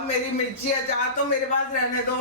अब मेरी मिर्ची अचार तो मेरे पास रहने दो।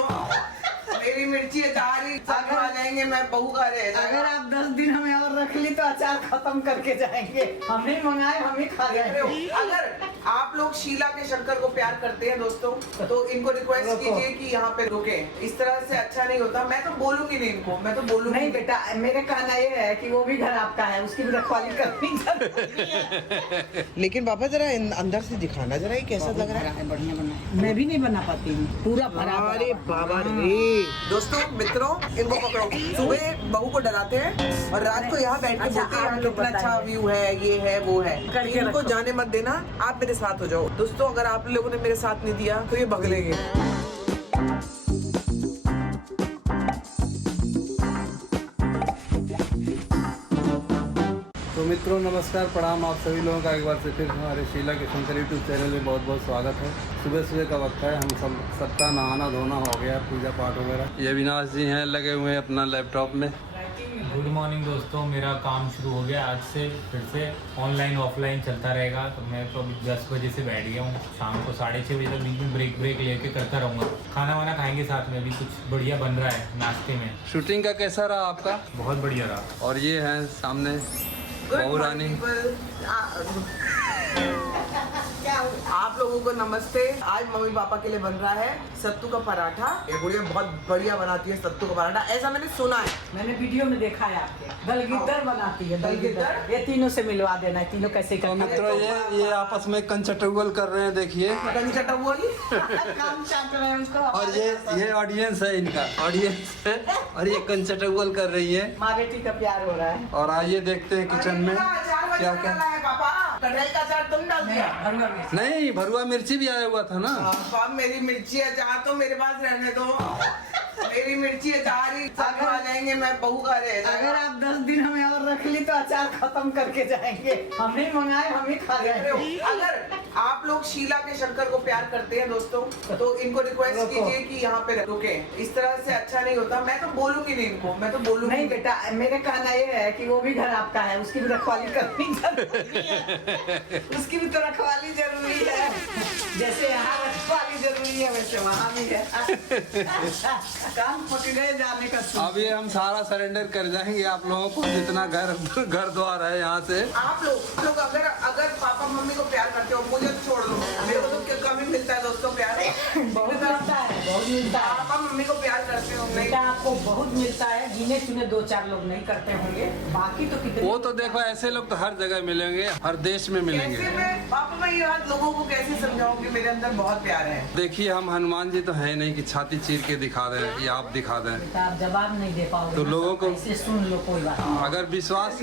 मेरी मिर्ची अचार ही सब खा जाएंगे, मैं बहू का रह जाएगा। अगर आप 10 दिन हमें और रख ली तो अचार खत्म करके जाएंगे। हम ही मंगाए, हम ही खा जाएंगे। अगर आप लोग शीला के शंकर को प्यार करते हैं दोस्तों, तो इनको रिक्वेस्ट कीजिए कि यहाँ पे रुके। इस तरह से अच्छा नहीं होता। मैं तो बोलूंगी नहीं इनको, मैं तो बोलूंगी नहीं बेटा, मेरे कहना ये है कि वो भी घर आपका है, उसकी भी रखवाली करनी चाहिए। लेकिन पापा जरा अंदर से दिखाना जरा, ये कैसा लग रहा है? बढ़िया बना है। मैं भी नहीं बना पाती हूँ पूरा भरा। अरे बाबा रे। दोस्तों मित्रों, इनको पकड़ो। सुबह बहू को डराते हैं और रात को यहाँ बैठ के बोलते हैं यहाँ कितना अच्छा व्यू है, ये है वो है। इनको जाने मत देना, आप मेरे साथ हो जाओ। दोस्तों अगर आप लोगों ने मेरे साथ नहीं दिया तो ये भगलेंगे। तो मित्रों नमस्कार, प्रणाम। आप सभी लोगों का एक बार से फिर हमारे Sheila K Shankar YouTube channel में बहुत बहुत स्वागत है। सुबह सुबह का वक्त है, हम सबका नहाना धोना हो गया, पूजा पाठ वगैरह। ये अविनाश जी हैं लगे हुए हैं अपना लैपटॉप में। गुड मॉर्निंग दोस्तों, मेरा काम शुरू हो गया आज से। फिर से ऑनलाइन ऑफलाइन चलता रहेगा। तो मैं तो अभी 10 बजे से बैठ गया हूँ, शाम को 6:30 बजे तक बीच में ब्रेक लेके करता रहूँगा। खाना वाना खाएंगे साथ में, अभी कुछ बढ़िया बन रहा है नाश्ते में। शूटिंग का कैसा रहा आपका? बहुत बढ़िया रहा। और ये है सामने बहू रानी। आप लोगों को नमस्ते। आज मम्मी पापा के लिए बन रहा है सत्तू का पराठा। ये गुड़िया बहुत बढ़िया बनाती है सत्तू का पराठा, ऐसा मैंने सुना है। मैंने वीडियो में देखा है आपके। दलगिद्दर बनाती है, दलगिद्दर। ये तीनों से मिलवा देना, तीनों कैसे तो करना। मित्रों ये आपस में कंचटुगल कर रहे हैं, देखिए। काम चाट रहे हैं उसको। और ये ऑडियंस है, इनका ऑडियंस है और ये कंचटुगल कर रही है। माँ बेटी का प्यार हो रहा है। और आइए देखते हैं किचन में क्या क्या। पापा कढ़ाई का अचार तुम डाल दिया? नहीं, भरुआ मिर्ची भी आया हुआ था ना। पापा मेरी मिर्ची अचार तो मेरे पास रहने दो। मेरी मिर्ची अचार ही सब खा जाएंगे, मैं बहू का रह जाएगा। अगर आप 10 दिन हमें और रख ली तो अचार खत्म करके जाएंगे। हम ही मंगाए, हम ही खा जाएंगे। अगर आप लोग शीला के शंकर को प्यार करते हैं दोस्तों, तो इनको रिक्वेस्ट कीजिए कि यहाँ पे रुके। इस तरह से अच्छा नहीं होता। मैं तो बोलूंगी नहीं इनको, मैं तो बोलूंगी नहीं बेटा, मेरे कहना ये है कि वो भी घर आपका है, उसकी भी रखवाली करनी जरूरी है। उसकी भी तो रखवाली जरूरी है। जैसे यहाँ रखवाली जरूरी है, वैसे वहाँ भी है। काम पकड़े जाने का। अभी हम सारा सरेंडर कर जाएंगे आप लोगों को, जितना घर द्वार है यहाँ से। आप लोग अगर पापा मम्मी को प्यार करते हो, मुझे तो छोड़ दो। मेरे को तो कम ही मिलता है दोस्तों प्यार। बहुत मिलता है, बहुत मिलता है। पापा मम्मी को प्यार करते हो नहीं? बेटा आपको बहुत मिलता है, गिने चुने 2-4 लोग नहीं करते होंगे, बाकी तो कितने। वो तो देखो, ऐसे लोग तो हर जगह मिलेंगे, हर देश में मिलेंगे। कैसे मैं ये बात लोगों को कैसे समझाऊं कि मेरे अंदर बहुत प्यार है? देखिए, हम हनुमान जी तो है नहीं कि छाती चीर के दिखा दें या आप दिखा दें। बेटा आप जवाब नहीं दे पाओगे तो लोगों को ऐसे सुन लो, कोई बात नहीं। अगर विश्वास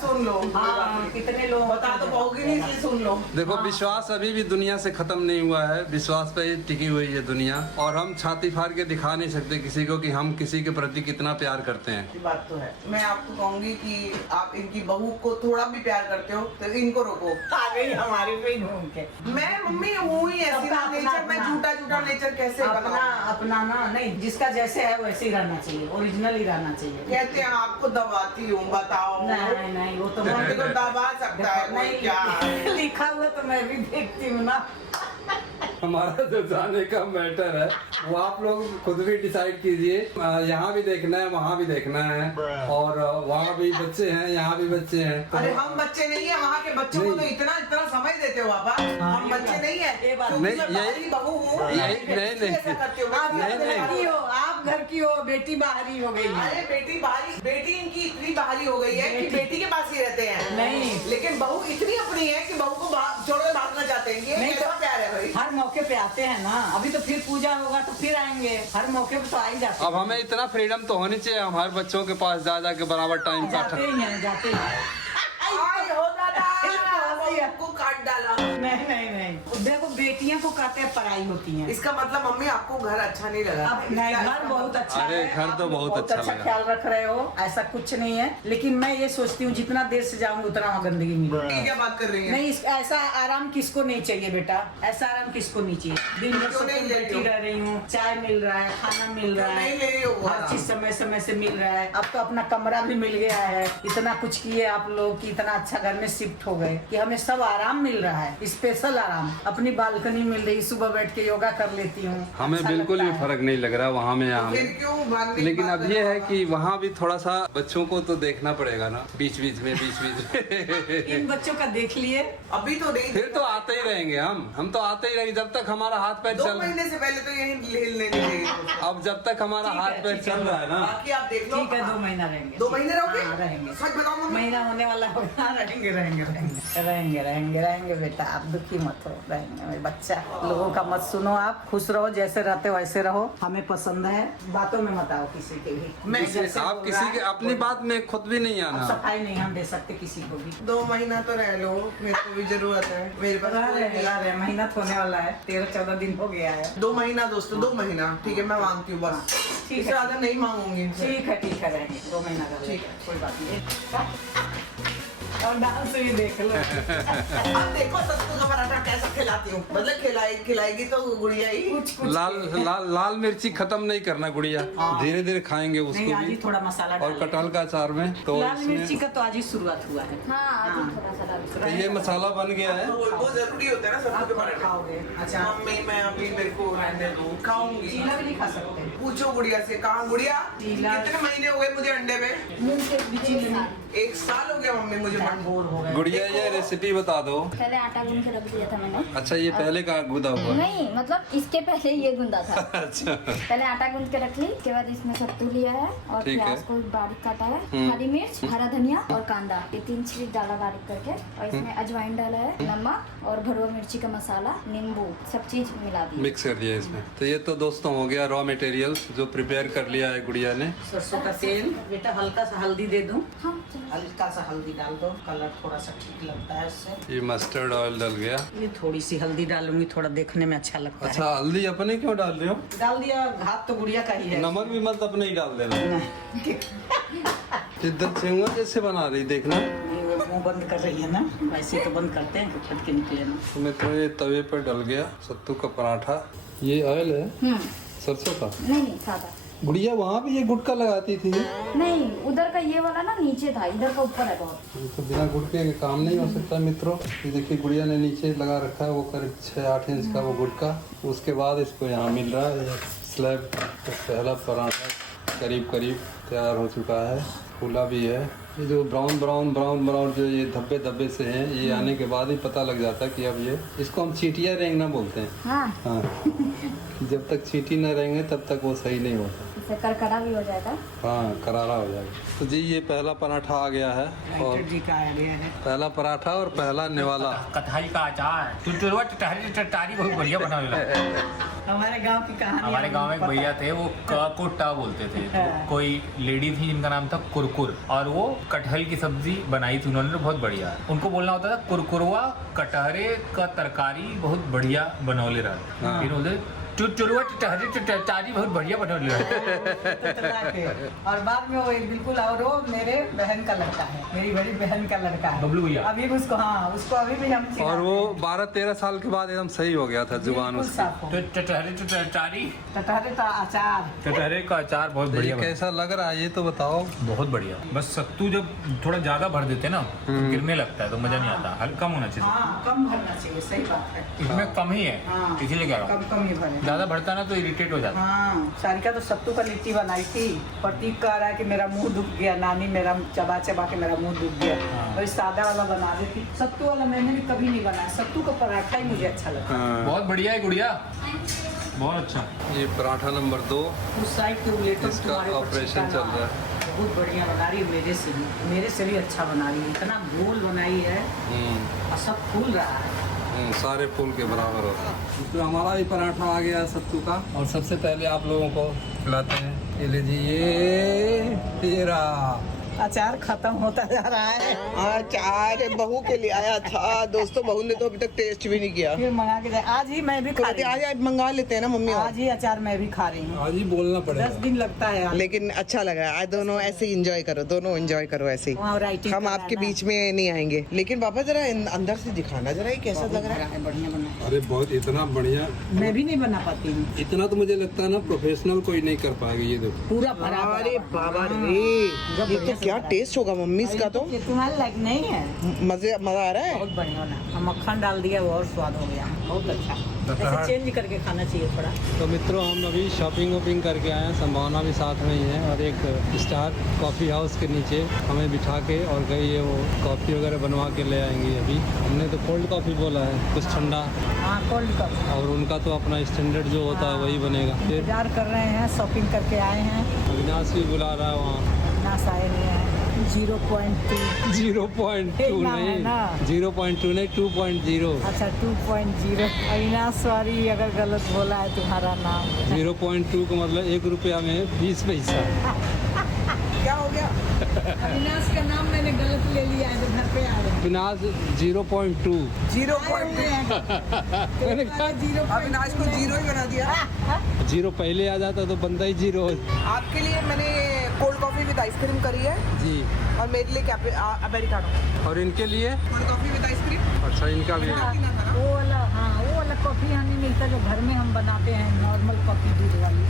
सुन लो। हाँ, कितने लोग बता तो पाओगे नहीं, इसलिए सुन लो। देखो, विश्वास अभी भी दुनिया से खत्म नहीं हुआ है। विश्वास पे ही टिकी हुई है दुनिया। और हम छाती फाड़ के दिखा नहीं सकते किसी को कि हम किसी के प्रति कितना प्यार करते हैं। ये बात तो है। मैं आपको कहूंगी कि आप इनकी बहू को थोड़ा भी प्यार करते हो तो इनको रोको। आ गई हमारे पे घूम के। मैं मम्मी हूँ ही ऐसी ना नेचर, मैं झूठा नेचर कैसे अपना ना नहीं, जिसका जैसे है वैसे ही रहना चाहिए, ओरिजिनल ही रहना चाहिए। कहते हैं आपको दबाती हूँ, बताओ। नहीं वो तो मम्मी को दबा सकता है कोई क्या? लिखा हुआ तो मैं भी देखती हूँ ना। हमारा जो जाने का मैटर है वो आप लोग खुद भी डिसाइड कीजिए। यहाँ भी देखना है, वहाँ भी देखना है, और वहाँ भी बच्चे हैं, यहाँ भी बच्चे हैं। अरे हम बच्चे नहीं है, वहाँ के बच्चों को तो इतना समय देते हो पापा। हम बच्चे नहीं है। ये बात नहीं, यही बहू हूँ। नहीं। आप घर की हो, बेटी बाहरी हो गई है। अरे बेटी इनकी इतनी बाहरी हो गई है कि बेटी के पास ही रहते हैं। नहीं। लेकिन बहू इतनी अपनी है कि बहू को छोड़ के भागना चाहते हैं। ये नहीं तो प्यार है भाई। हर मौके पे आते हैं ना। अभी तो फिर पूजा होगा तो फिर आएंगे, हर मौके पे तो आ ही जाते हैं। अब हमें इतना फ्रीडम तो होनी चाहिए, हम हर बच्चों के पास जा के बराबर टाइम जाते ही हैं, जाते ही हैं। आई हो दादा, आपको काट डाला। नहीं देखो, बेटियां को कहते हैं पढ़ाई होती है। इसका मतलब मम्मी आपको घर अच्छा नहीं लगा? अब नहीं, घर बहुत अच्छा है। अरे घर तो बहुत अच्छा लगा। ख्याल रख रहे हो, ऐसा कुछ नहीं है। लेकिन मैं ये सोचती हूँ जितना देर से जाऊंगी उतना वहाँ गंदगी मिलेगी। क्या बात कर रही है? नहीं, ऐसा आराम किसको नहीं चाहिए बेटा, ऐसा आराम किसको नहीं चाहिए। दिन भर क्यों नहीं ले रही हो? बैठी रह रही हूँ, चाय मिल रहा है, खाना मिल रहा नहीं ले रही है, हो वो हर आराम? चीज समय समय से मिल रहा है। अब तो अपना कमरा भी मिल गया है। इतना कुछ किए आप लोग कि इतना अच्छा घर में शिफ्ट हो गए कि हमें सब आराम मिल रहा है, स्पेशल आराम। अपनी बालकनी नहीं मिल रही, सुबह बैठ के योगा कर लेती हूँ। हमें अच्छा बिल्कुल लगता भी है। फर्क नहीं लग रहा वहाँ में यहाँ फिर में। क्यों भागने की लेकिन बात अब ये है कि वहाँ भी थोड़ा सा बच्चों को तो देखना पड़ेगा ना, बीच बीच में इन बच्चों का देख लिए। अभी तो नहीं। फिर तो आते ही रहेंगे हम तो आते ही रहेंगे जब तक हमारा हाथ पैर 2 चल। महीने से पहले तो यहीं हिलने नहीं देगी। अब जब तक हमारा ठीक है, हाथ पैर ठीक है। चल रहा है ना, बाकी आप देख लो। ठीक है, 2 महीना रहेंगे। 2 महीने रहोगे? हाँ, रहेंगे। सच बताओ मम्मी। महीना होने वाला होगा। रहेंगे रहेंगे रहेंगे रहेंगे रहेंगे रहेंगे बेटा, आप दुखी मत हो, रहेंगे मेरे बच्चा। लोगों का मत सुनो, आप खुश रहो, जैसे रहते हो वैसे रहो। हमें पसंद है, बातों में मत आओ किसी के भी। मैं जैसे आप बोल किसी रहा के है, अपनी बात में खुद भी नहीं अब आना। सफाई नहीं हम दे सकते किसी को भी। 2 महीना तो रह लो, मेरे को भी जरूरत है। मेरे पास रह रहे महीना तो होने वाला है, 13-14 दिन हो गया है। 2 महीना दोस्तों, 2 महीना ठीक है, मैं मांगती हूँ बस। ठीक इससे है। ज्यादा नहीं मांगूंगी। ठीक है रहेंगे, 2 महीना का ठीक है। कोई बात नहीं। और डांस भी देख लो। अब देखो सत्तू का पराठा कैसा खिलाती हूँ, मतलब खिलाएगी तो गुड़िया ही। कुछ लाल मिर्ची खत्म नहीं करना गुड़िया, धीरे धीरे खाएंगे नहीं, उसको आज ही भी। थोड़ा मसाला और डालेंगे। कटहल का अचार में तो लाल मिर्ची इसमें का तो आज ही शुरुआत हुआ है। हाँ आज ही थोड़ा सा डाल तो ये मसाला बन गया है। वो जरूरी होता है ना सत्तू आप के पराठे। खाओगे? अच्छा, मम्मी मैं अभी मेरे को रहने दो, खाऊंगी। चीला भी नहीं खा सकते। पूछो गुड़िया से, कहाँ गुड़िया? चीला। कितने महीने हो गए मुझे अंडे पे? मूंग के बीच में 1 साल हो गया मम्मी मुझे टाइम बोर हो गए। गुड़िया ये रेसिपी बता दो। पहले आटा गूंद के रख दिया था मैंने। अच्छा ये पहले का गुदा हुआ। नहीं मतलब इसके पहले ये गूंदा था। अच्छा पहले आटा गूंद के रख ली, उसके बाद इसमें सत्तू लिया है और ठीक है। प्याज को बारीक काटा है, हरी मिर्च, हरा धनिया और कांदा, ये 3 चीज डाला बारीक करके, और इसमें अजवाइन डाला है, नमक और भरवा मिर्ची का मसाला, नींबू, सब चीज मिला दी। मिक्स कर दिया इसमें। तो ये तो दोस्तों हो गया रॉ मटेरियल्स जो प्रिपेयर कर लिया है गुड़िया ने। सरसों का तेल, बेटा हल्का सा हल्दी दे दूं? हाँ चलो। हल्का सा हल्दी डाल दो, कलर थोड़ा सा ठीक लगता है उससे। ये मस्टर्ड ऑयल डल गया। ये थोड़ी सी हल्दी डालूंगी, थोड़ा देखने में अच्छा लगता अच्छा हल्दी अपने क्यों डाल रहे हो? है। डाल दिया, हाथ तो गुड़िया का ही है। नमक भी मत अपने ही डाल देना। नहीं। इधर सेवा कैसे बना रही देखना। ये वो मुंह बंद कर रही है ना, वैसे तो बंद करते हैं कि फट के निकले ना। तो मित्रों ये तवे पर डल गया सत्तू का पराठा। ये ऑयल है सरसों का। नहीं सादा। गुड़िया वहाँ भी ये गुटका लगाती थी। नहीं उधर का ये वाला ना नीचे था, इधर का ऊपर है बहुत। तो बिना गुटके के काम नहीं हो सकता मित्रों। ये देखिए गुड़िया ने नीचे लगा रखा है वो करीब 6-8 इंच का वो गुटका। उसके बाद इसको यहाँ मिल रहा है ये स्लैब। तो पहला पराठा करीब तैयार हो चुका है, फूला भी है। ये जो ब्राउन जो ये धब्बे धब्बे से हैं, ये आने के बाद ही पता लग जाता है कि अब ये, इसको हम चीटियाँ रेंगना बोलते हैं। हाँ हाँ कि जब तक चीटी न रहेंगे तब तक वो सही नहीं होता। इससे करकरा भी हो जाएगा। हाँ करारा हो जाएगा। तो जी ये पहला पराठा आ गया है, और राइटर जी का आ गया है। पहला पराठा और पहला निवाला। कटहल का अचार, चुरचुरवा टहरी टटारी बहुत बढ़िया बना हुआ है। हमारे गांव की कहानी हमारे गांव में एक भैया थे, वो क को टा बोलते थे। तो कोई लेडी थी जिनका नाम था कुरकुर, और वो कटहल की सब्जी बनाई थी उन्होंने, बहुत बढ़िया। उनको बोलना होता था कुरकुरवा कटहरे का तरकारी बहुत बढ़िया बनौले रहा। हाँ। फिर बोलते चुरचुरवा टहरी टटारी बहुत बढ़िया बनौले रहा। और बाद में वो एक बिल्कुल, और वो मेरे बहन का लड़का है, मेरी बड़ी बहन का लड़का है बबलू भैया। अभी भी उसको, हाँ उसको अभी भी हम और वो 12-13 साल के बाद एकदम सही हो गया था जुबान उसकी। तो टटहरे टटारी टटहरे का अचार। टटहरे का अचार बहुत तो ये बढ़िया बना। कैसा लग रहा है ये तो बताओ। बहुत बढ़िया। बस सत्तू जब थोड़ा ज्यादा भर देते ना तो गिरने लगता है, तो मजा नहीं आता। हल्का कम होना चाहिए। हाँ कम भरना चाहिए, सही बात है। इसमें कम ही है, हाँ। इसीलिए कह रहा हूँ। कम ही भरे। ज्यादा बढ़ता ना तो इरिटेट हो जाता। हाँ सारिका तो सत्तू का लिट्टी बनाई थी। प्रतीक कह रहा है कि मेरा मुंह दुख गया, नानी मेरा चबा चबा के मेरा मुंह दुख गया। हाँ। और सादा वाला बना देती। सत्तू वाला मैंने भी कभी नहीं बनाया, सत्तू का पराठा ही मुझे अच्छा लगता है। बहुत बढ़िया है गुड़िया, बहुत अच्छा। ये पराठा नंबर 2 उस साइड के उलेटो इसका तुम्हारे ऊपर ऑपरेशन चिपका चल हुआ रहा है। बहुत बढ़िया बना रही है, मेरे से भी अच्छा बना रही है। इतना गोल बनाई है और सब फूल रहा है। सारे फूल के बराबर होता है। तो हमारा भी पराठा आ गया सत्तू का, और सबसे पहले आप लोगों को खिलाते हैं। ये लीजिए ये रहा। अचार खत्म होता जा रहा है। अचार बहू के लिए आया था दोस्तों, बहू ने तो अभी तक टेस्ट भी नहीं किया। फिर मंगा के आज ही मैं भी खा रही हूँ। आज मंगा लेते हैं ना मम्मी, आज ही अचार मैं भी खा रही हूँ। आज ही बोलना 10 पड़ेगा। दिन लगता है यार। लेकिन अच्छा लगा। आज दोनों ऐसे ही एंजॉय करो, दोनों एंजॉय करो ऐसे ही। वहाँ writing हम करा आपके ना। बीच में नहीं आएंगे। लेकिन पापा जरा अंदर से दिखाना जरा, ये कैसा लग रहा है? बढ़िया बना। अरे बहुत इतना बढ़िया, मैं भी नहीं बना पाती हूँ। इतना तो मुझे लगता है ना प्रोफेशनल कोई नहीं कर पाएगा। ये देखो पूरा भरा अरे बाबा रे, ये तो क्या टेस्ट होगा मम्मी इसका तो ये तुम्हारे लायक नहीं है। मजा आ रहा है। बहुत बढ़िया ना, मक्खन डाल दिया वो और स्वाद हो गया, बहुत अच्छा। ऐसे चेंज करके खाना चाहिए थोड़ा। तो मित्रों हम अभी शॉपिंग वॉपिंग करके आए हैं, संभावना भी साथ में ही है और एक स्टार कॉफ़ी हाउस के नीचे हमें बिठा के और गई है वो कॉफ़ी वगैरह बनवा के ले आएंगी। अभी हमने तो कोल्ड कॉफ़ी बोला है, कुछ ठंडा, हाँ कोल्ड कॉफी। और उनका तो अपना स्टैंडर्ड जो होता है वही बनेगा। फिर इंतजार कर रहे हैं, शॉपिंग करके आए हैं। अविनाश भी बुला रहा है वहाँ। नाश आए हुए हैं 0.2 0.2 नाम है नहीं, ना। 0.2 नहीं 2.0। अच्छा 2.0। अविनाश सॉरी अगर गलत बोला है तुम्हारा नाम। 0.2 का मतलब 1 रुपया में 20 पैसा। क्या हो गया? अविनाश का नाम मैंने गलत ले लिया है तो घर पे आ गए। अविनाश 0.2। 0.2। मैंने कहा अविनाश को 0 ही बना दिया। 0 पहले आ जाता तो बनता ही 0। आपके लिए मैंने कोल्ड कॉफी विद आइसक्रीम करी है जी, और मेरे लिए अमेरिकानो। और इनके लिए कोल्ड कॉफी विद आइसक्रीम। अच्छा इनका भी है। वो वाला, हाँ वो वाला कॉफी हमें मिलता जो घर में हम बनाते हैं, नॉर्मल कॉफी दूध वाली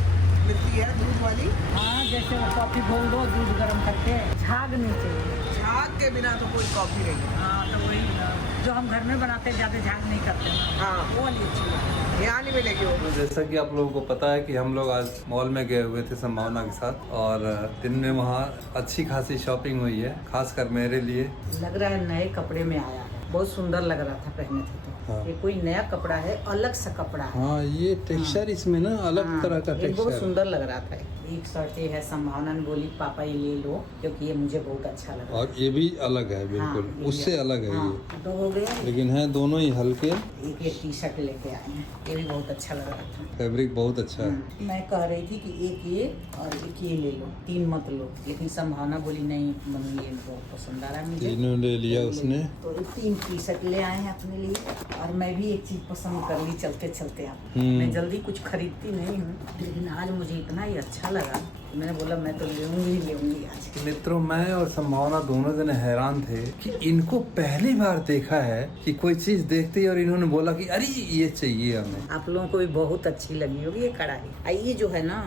मिलती है दूध वाली। हाँ जैसे वो कॉफी घोल दो, दूध गर्म करके, झाग नहीं चाहिए। झाग के बिना तो कोई कॉफी नहीं है। हाँ तो वही ना, जो हम घर में बनाते हैं ज़्यादा झाग नहीं करते ना, हाँ वो वाली अच्छी है। यहाँ नहीं मिलेगी वो। तो जैसा कि आप लोगों को पता है कि हम लोग आज मॉल में गए हुए थे संभावना के साथ, और दिन में वहाँ अच्छी खासी शॉपिंग हुई है, खासकर मेरे लिए। लग रहा है नए कपड़े में आया है, बहुत सुंदर लग रहा था पहने थे तो। हाँ। ये कोई नया कपड़ा है, अलग सा कपड़ा है। हाँ ये टेक्सचर इसमें ना अलग हाँ, तरह का ये बहुत टेक्सचर। सुंदर लग रहा था। एक शर्ट ये है, संभावना ने बोली पापा ये ले लो क्योंकि ये मुझे बहुत अच्छा लगा। और ये भी अलग है बिल्कुल, हाँ, ये उससे भी अलग है हाँ, ये, तो हो गया। लेकिन है दोनों ही हल्के। एक ये टी शर्ट लेके आए हैं, ये भी बहुत अच्छा लग रहा था। फैब्रिक बहुत अच्छा है। मैं कह रही थी कि एक ये और एक ये ले लो, 3 मत लो, लेकिन संभावना बोली नहीं मम्मी ये बहुत पसंद आ रहा है मुझे। तीनों ले लिया उसने। तो ये 3 टी शर्ट ले आए हैं अपने लिए, और मैं भी एक चीज पसंद कर ली चलते चलते। आप मैं जल्दी कुछ खरीदती नहीं हूँ, लेकिन आज मुझे इतना ही अच्छा लगा, मैंने बोला मैं तो लेऊंगी आज। मित्रों मैं और संभावना दोनों जने हैरान थे कि इनको पहली बार देखा है कि कोई चीज देखते ही और इन्होंने बोला कि अरे ये चाहिए हमें। आप लोगों को भी बहुत अच्छी लगी होगी ये कढ़ाई। ये जो है ना,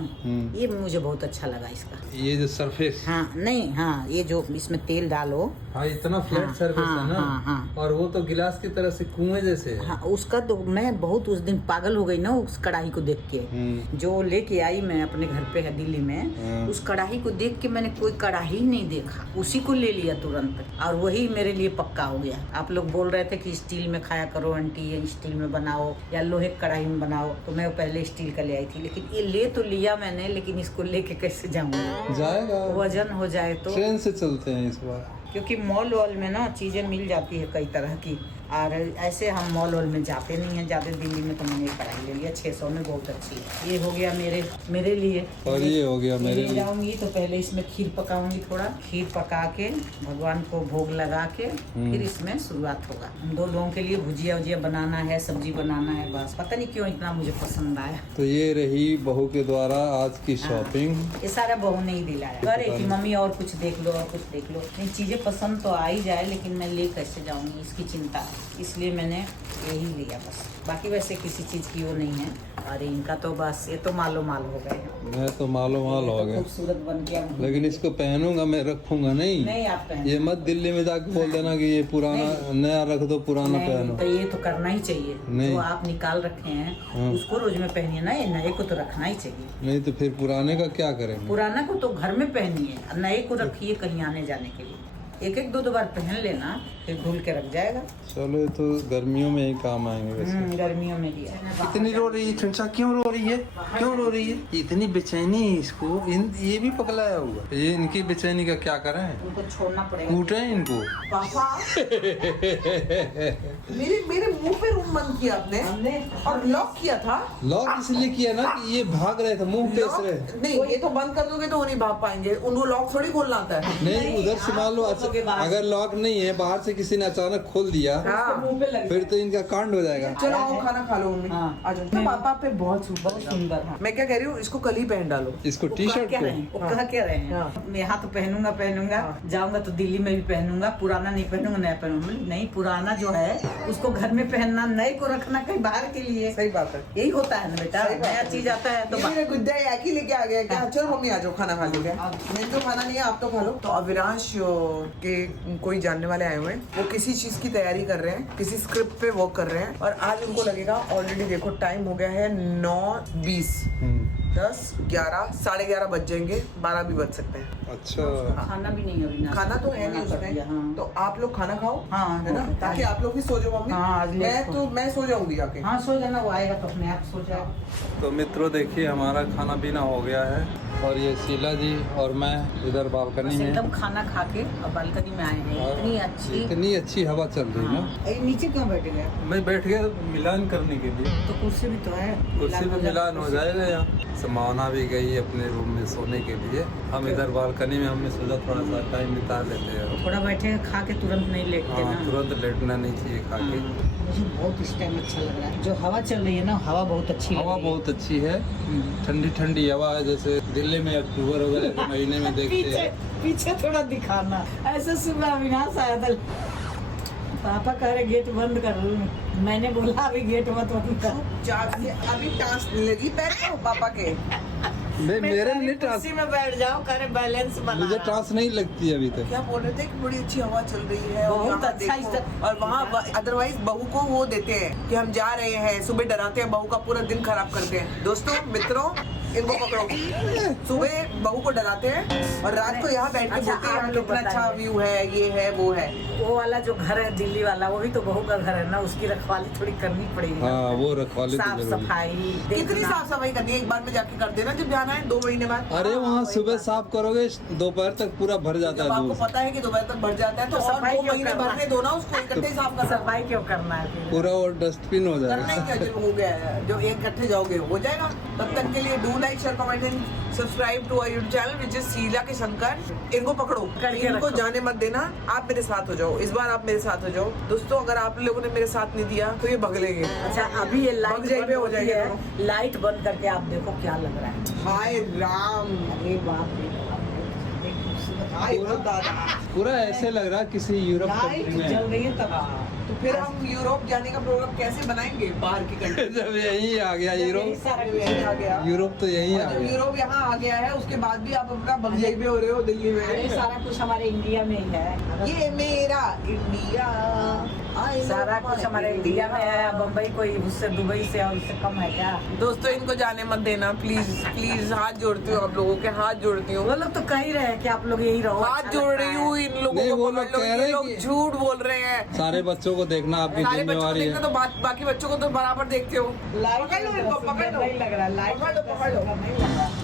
ये मुझे बहुत अच्छा लगा इसका। ये जो सरफेस, हाँ नहीं, हाँ ये जो इसमें तेल डालो, हाँ इतना फ्लैट हाँ, सरफेस हाँ, है ना। हाँ। और वो तो गिलास की तरह से कुएं जैसे है। हाँ उसका तो मैं बहुत उस दिन पागल हो गई ना उस कढ़ाई को देख के। जो लेके आई मैं अपने घर पे है दिल्ली में, उस कढ़ाई को देख के मैंने कोई कढ़ाई नहीं देखा, उसी को ले लिया तुरंत, और वही मेरे लिए पक्का हो गया। आप लोग बोल रहे थे कि स्टील में खाया करो आंटी, ये स्टील में बनाओ या लोहे की कढ़ाई में बनाओ, तो मैं पहले स्टील का ले आई थी, लेकिन ये ले तो लिया मैंने, लेकिन इसको लेके कैसे जाऊंगा, जाएगा, वजन हो जाए तो। ट्रेन से चलते हैं इस बार, क्योंकि मॉल वॉल में ना चीज़ें मिल जाती है कई तरह की, और ऐसे हम मॉल वॉल में जाते नहीं हैं ज़्यादा। दिल्ली में तो मैंने एक कढ़ाई ले लिया 600 में, बहुत अच्छी है। ये हो गया मेरे लिए, और ये हो गया मेरे लिए। जाऊंगी तो पहले इसमें खीर पकाऊंगी, थोड़ा खीर पका के भगवान को भोग लगा के फिर इसमें शुरुआत होगा। हम 2 लोगों के लिए भुजिया वुजिया बनाना है, सब्जी बनाना है, बस पता नहीं क्यों इतना मुझे पसंद आया। तो ये रही बहू के द्वारा आज की शॉपिंग। ये सारा बहू ने ही दिलाया। कह रही थी मम्मी और कुछ देख लो और कुछ देख लो, इन चीजें पसंद तो आ ही जाए, लेकिन मैं ले कैसे जाऊंगी इसकी चिंता है, इसलिए मैंने यही लिया बस। बाकी वैसे किसी चीज की वो नहीं है। अरे इनका तो बस ये तो मालो माल हो गए हैं। मैं तो मालो माल हो गया, खूबसूरत बन गया। लेकिन इसको पहनूंगा मैं, रखूंगा नहीं। नहीं आप पहन, ये मत दिल्ली में जाके बोल देना कि ये पुराना नया रख दो, पुराना पहनो। तो ये तो करना ही चाहिए। नहीं। जो आप निकाल रखे हैं उसको रोज में पहनिए ना, ये नए को तो रखना ही चाहिए। नहीं तो फिर पुराने का क्या करेंगे। पुराना को तो घर में पहनिए, नए को रखिए कहीं आने जाने के लिए। एक 2 बार पहन लेना, फिर धुल के रख जाएगा। चलो ये तो गर्मियों में ही काम आएंगे वैसे। गर्मियों में लिया। इतनी रो रही है चुनचा, क्यों रो रही है, क्यों रो रही है, इतनी बेचैनी है इसको। ये भी पगलाया हुआ, ये इनकी बेचैनी का क्या करें, उनको छोड़ना पड़ेगा। कूटे इनको। पापा मेरे मुंह पे रूम बंद किया आपने हमने और लॉक किया था। लॉक इसलिए किया ना कि ये भाग रहे थे, मुंह पेस लॉक रहे। नहीं, ये तो बंद कर दोगे तो वो नहीं भाग पाएंगे, उनको लॉक थोड़ी खोलना आता है। नहीं उधर से मान लो अचानक दोगे बाहर अगर लॉक नहीं है, बाहर से किसी ने अचानक खोल दिया हाँ। मुंह पे लग फिर तो इनका कांड हो जाएगा। चलो आओ खाना खा लो मम्मी। हाँ। आ जाओ। तो पापा पे बहुत सुंदर है। मैं क्या कह रही हूँ, इसको कल ही पहन डालो। इसको टी शर्ट क्या को रहे हैं? वो कह क्या रहे हैं? हाँ। यहाँ तो पहनूंगा जाऊंगा तो दिल्ली में भी पहनूंगा, पुराना नहीं पहनूंगा, नया पहनूंगा। नहीं, पुराना जो है उसको घर में पहनना, नए को रखना कहीं बाहर के लिए। सही बात है। यही होता है ना बेटा, सही बात नया है। चीज आता है तो ये मेरे गुड्डा एक ही लेके आ गया क्या? हाँ। चलो मम्मी आ जाओ खाना खा लो। क्या मैंने तो खाना नहीं है, आप तो खा लो। तो अविनाश के कोई जानने वाले आए हुए हैं, वो किसी चीज की तैयारी कर रहे हैं, किसी स्क्रिप्ट पे वर्क कर रहे हैं और आज उनको लगेगा। ऑलरेडी देखो टाइम हो गया है 9:20, 10, 11, 11:30 बज जाएंगे, 12 भी बज सकते हैं। अच्छा, खाना भी नहीं अभी खाना तो है नहीं कर दिया, उसमें। हाँ। तो आप लोग खाना खाओ, हाँ, है ना, ताकि आप लोग भी सो जाओ मम्मी। हाँ, आज लेट मैं सो जाऊंगी आके। हाँ, सो जाना, वो आएगा तो अपने आप सो जाएगा। तो मित्रों देखिए हमारा खाना पीना हो गया है और ये शीला जी और मैं इधर बालकनी में। एकदम खाना खा के अब बालकनी में आए हैं। इतनी अच्छी हवा चल रही है ना। नीचे क्यों बैठ गए? मैं बैठ गया मिलान करने के लिए। तो कुर्सी भी तो है, कुर्सी पे मिलान हो जाएगा यहाँ। समावना भी गई अपने रूम में सोने के लिए। हम इधर बालकनी में हमने सोचा थोड़ा सा टाइम बिता लेते हैं। थोड़ा बैठे, खा के तुरंत नहीं लेटते हाँ, ना। तुरंत लेटना नहीं चाहिए खा के। मुझे बहुत इस टाइम अच्छा लग रहा है, जो हवा चल रही है ना, हवा बहुत अच्छी लग हवा रही है। बहुत अच्छी है, ठंडी ठंडी हवा है, जैसे दिल्ली में अक्टूबर वगैरह के महीने में देखते पीछे हैं। पीछे थोड़ा दिखाना। ऐसे सुबह अविनाश आया था, पापा कह रहे गेट बंद कर लो। मैंने बोला अभी गेट मत बंद कर। चार से अभी टास्क लगी बैठ पापा के। मेरे नहीं कुर्सी में बैठ जाओ, कह रहे बैलेंस बना। मुझे टास्क नहीं लगती अभी तक। क्या बोल रहे थे कि बड़ी अच्छी हवा चल रही है और बहुत यहाँ अच्छा देखो। और वहाँ अदरवाइज बहू को वो देते हैं कि हम जा रहे हैं, सुबह डराते हैं, बहू का पूरा दिन खराब करते हैं। दोस्तों मित्रों, इनको पकड़ो। सुबह बहू को डराते हैं और रात को यहाँ बैठ के अच्छा, बोलते हैं आप यहाँ लोग कितना अच्छा बताइए। व्यू है, ये है वो है। वो वाला जो घर है दिल्ली वाला, वो भी तो बहू का घर है ना, उसकी रखवाली थोड़ी करनी पड़ेगी। हाँ, वो रखवाली तो साफ जरूरी है। सफाई कितनी देखना। साफ सफाई करनी है, एक बार में जाके कर देना जब जाना है 2 महीने बाद। अरे वहाँ सुबह साफ करोगे दोपहर तक पूरा भर जाता जब है आपको दूध। पता है कि दोपहर तक भर जाता है तो तो और सफाई 2 क्यों महीने करना भर में दो ना, उसको इकट्ठे ही साफ करना। सफाई क्यों करना है फिर? पूरा वो डस्टबिन हो करना ही जाएगा। क्या, जो हो गया है, जो एक इकट्ठे जाओगे हो जाएगा। तब तक के लिए do like share comment and subscribe to our YouTube channel which is Sheela K Shankar. इनको पकड़ो, करके इनको रखो। जाने मत देना। आप मेरे साथ हो जाओ, इस बार आप मेरे साथ हो जाओ। दोस्तों अगर आप लोगों ने मेरे साथ नहीं दिया तो ये भगलेंगे। अच्छा, अभी ये लाइट बग जाइए बंद हो होती जाएगा है, लाइट बंद करके आप देखो क्या लग रहा है। हाय राम, अरे बाप रे बाप, एक खूबसूरत हाय दादा। पूरा ऐसे लग रहा है किसी यूरोप लाइट कंट्री में। जल रही है तब। तो फिर हम यूरोप जाने का प्रोग्राम कैसे बनाएंगे बाहर की कंट्री? जब यही आ गया यूरोप, सारा यही आ गया। यूरोप तो यही आ और जब गया। यूरोप यहाँ आ गया है उसके बाद भी आप अपना भगजाई पे हो रहे हो दिल्ली अरे में। सारा कुछ हमारे इंडिया में ही है। ये मेरा इंडिया, I love सारा my कुछ हमारे इंडिया में है। बम्बई कोई उससे, दुबई से और उससे कम है क्या? दोस्तों इनको जाने मत देना प्लीज प्लीज, हाथ जोड़ती हूँ आप लोगों के, हाथ जोड़ती हूँ, वो लोग तो कह ही रहे हैं कि आप लोग यही रहो। हाथ अच्छा जोड़ लगता रही है। हूँ इन लोगों नहीं, को। वो पकड़ लोग लो, कह ये रहे लोग कि- झूठ बोल रहे हैं। सारे बच्चों को देखना आपकी सारे बच्चों को जिम्मेवारी देखते है। तो बाकी बच्चों को तो बराबर देखते हो। लाइट पकड़ लो इनको, पकड़ लो, नहीं लग रहा, लाइट पकड़ लो, पकड़ लो। नहीं लग रहा।